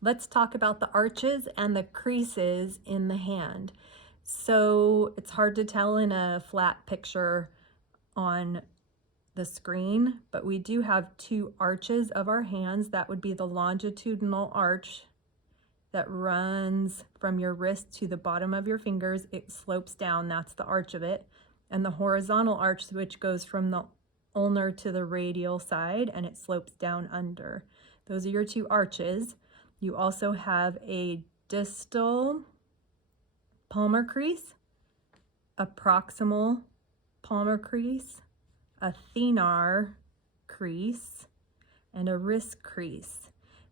Let's talk about the arches and the creases in the hand. So it's hard to tell in a flat picture on the screen, but we do have two arches of our hands. That would be the longitudinal arch that runs from your wrist to the bottom of your fingers. It slopes down, that's the arch of it. And the horizontal arch, which goes from the ulnar to the radial side, and it slopes down under. Those are your two arches. You also have a distal palmar crease, a proximal palmar crease, a thenar crease, and a wrist crease.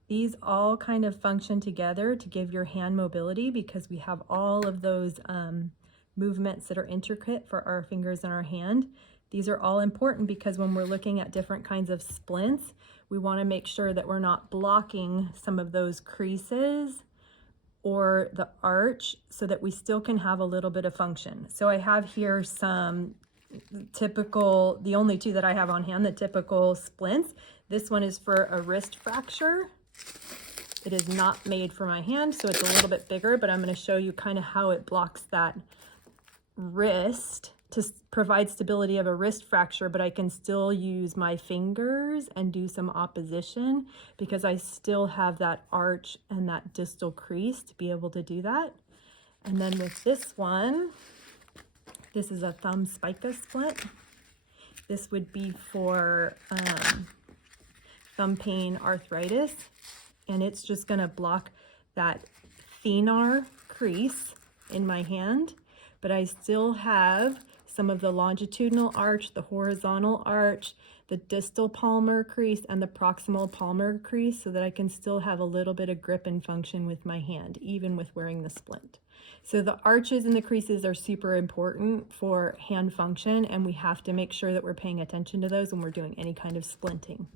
These all kind of function together to give your hand mobility because we have all of those movements that are intricate for our fingers and our hand. These are all important because when we're looking at different kinds of splints, we want to make sure that we're not blocking some of those creases or the arch so that we still can have a little bit of function. So I have here some typical, the only two that I have on hand, the typical splints. This one is for a wrist fracture. It is not made for my hand, so it's a little bit bigger, but I'm going to show you kind of how it blocks that wrist to provide stability of a wrist fracture, but I can still use my fingers and do some opposition because I still have that arch and that distal crease to be able to do that. And then with this one, this is a thumb spica splint. This would be for thumb pain arthritis, and it's just going to block that thenar crease in my hand, but I still have some of the longitudinal arch, the horizontal arch, the distal palmar crease, and the proximal palmar crease so that I can still have a little bit of grip and function with my hand, even with wearing the splint. So the arches and the creases are super important for hand function, and we have to make sure that we're paying attention to those when we're doing any kind of splinting.